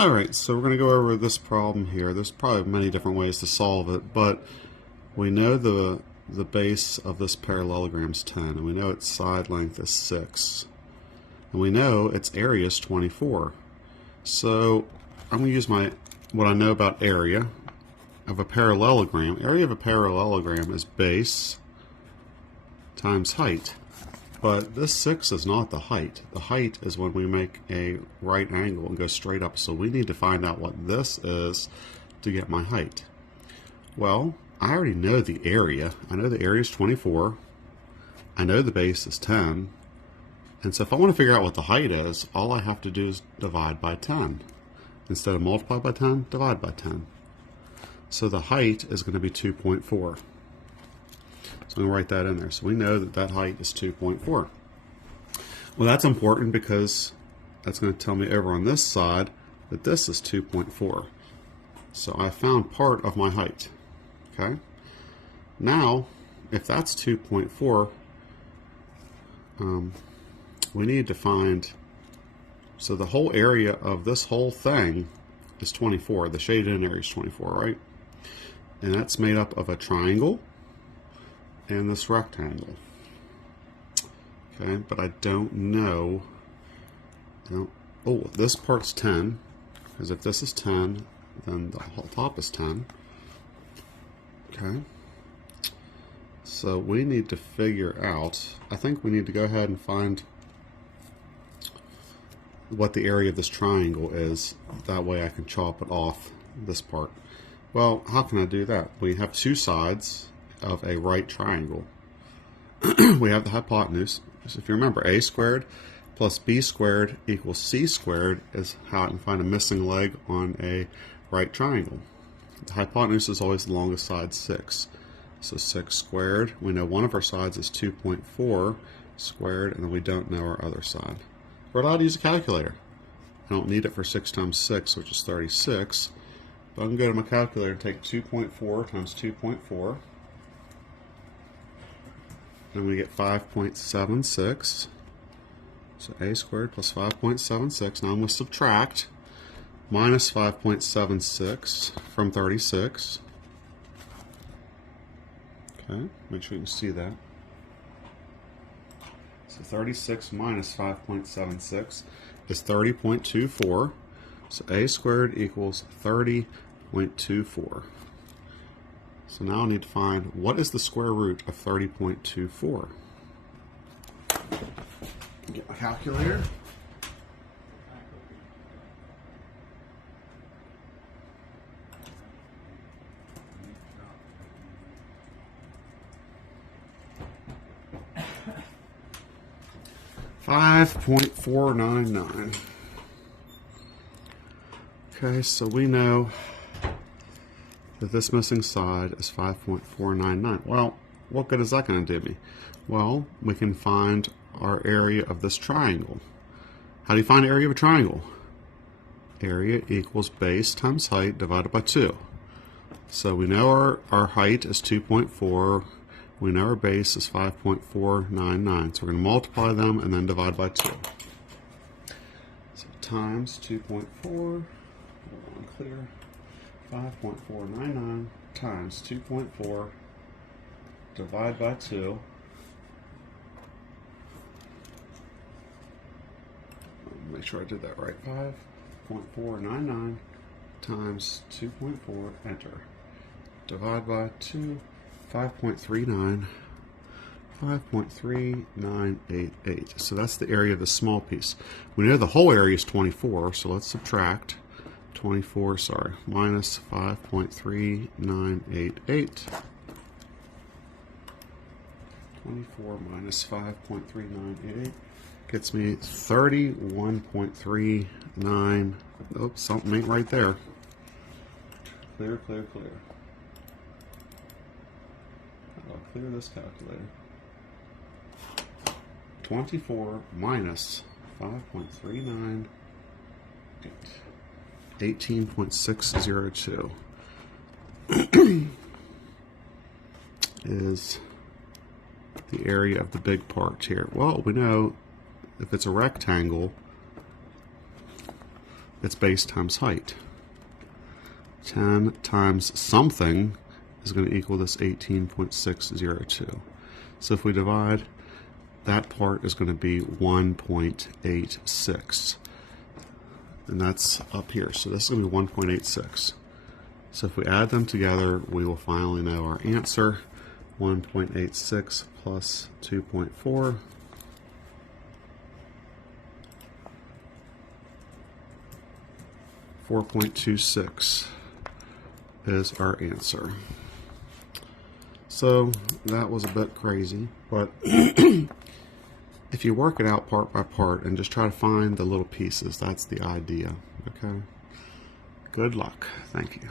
Alright, so we're going to go over this problem here. There's probably many different ways to solve it, but we know the base of this parallelogram is 10, and we know its side length is 6. And we know its area is 24. So I'm going to use what I know about area of a parallelogram. Area of a parallelogram is base times height. But this 6 is not the height. The height is when we make a right angle and go straight up. So we need to find out what this is to get my height. Well, I already know the area. I know the area is 24. I know the base is 10. And so if I want to figure out what the height is, all I have to do is divide by 10. Instead of multiply by 10, divide by 10. So the height is going to be 2.4. So I'm going to write that in there. So we know that that height is 2.4. Well, that's important because that's going to tell me over on this side that this is 2.4. So I found part of my height. Okay. Now, if that's 2.4, we need to find, so the whole area of this whole thing is 24. The shaded in area is 24, right? And that's made up of a triangle and this rectangle. Okay, but I don't know. Oh, this part's 10, because if this is 10, then the whole top is 10. Okay, so we need to figure out, I think we need to go ahead and find what the area of this triangle is. That way I can chop it off this part. Well, how can I do that? We have two sides of a right triangle. We have the hypotenuse. So if you remember, a squared plus b squared equals c squared is how I can find a missing leg on a right triangle. The hypotenuse is always the longest side, 6. So 6 squared, we know one of our sides is 2.4 squared, and then we don't know our other side. We're allowed to use a calculator. I don't need it for 6 times 6, which is 36. But I'm going to go to my calculator and take 2.4 times 2.4. And we get 5.76. So a squared plus 5.76. Now I'm going to subtract minus 5.76 from 36. Okay, make sure you can see that. So 36 minus 5.76 is 30.24. So a squared equals 30.24. So now I need to find what is the square root of 30.24. Get my calculator. $5.499. Okay, so we know that this missing side is 5.499. Well, what good is that going to do me? Well, we can find our area of this triangle. How do you find area of a triangle? Area equals base times height divided by 2. So we know our height is 2.4. We know our base is 5.499. So we're going to multiply them and then divide by 2. So times 2.4, clear, 5.499 times 2.4, divide by 2. Make sure I did that right. 5.499 times 2.4, enter. Divide by 2, 5.39, 5.3988. So that's the area of the small piece. We know the whole area is 24, so let's subtract 24, minus 5.3988. 24 minus 5.3988 gets me 31.39. Oops, something ain't right there. Clear, clear, clear. I'll clear this calculator. 24 minus 5.39, 18.602 is the area of the big part here. Well, we know if it's a rectangle, it's base times height. 10 times something is going to equal this 18.602. So if we divide, that part is going to be 1.86. And that's up here. So this is going to be 1.86. So if we add them together, we will finally know our answer. 1.86 plus 2.4. 4.26 is our answer. So that was a bit crazy, but if you work it out part by part and just try to find the little pieces, that's the idea. Okay? Good luck. Thank you.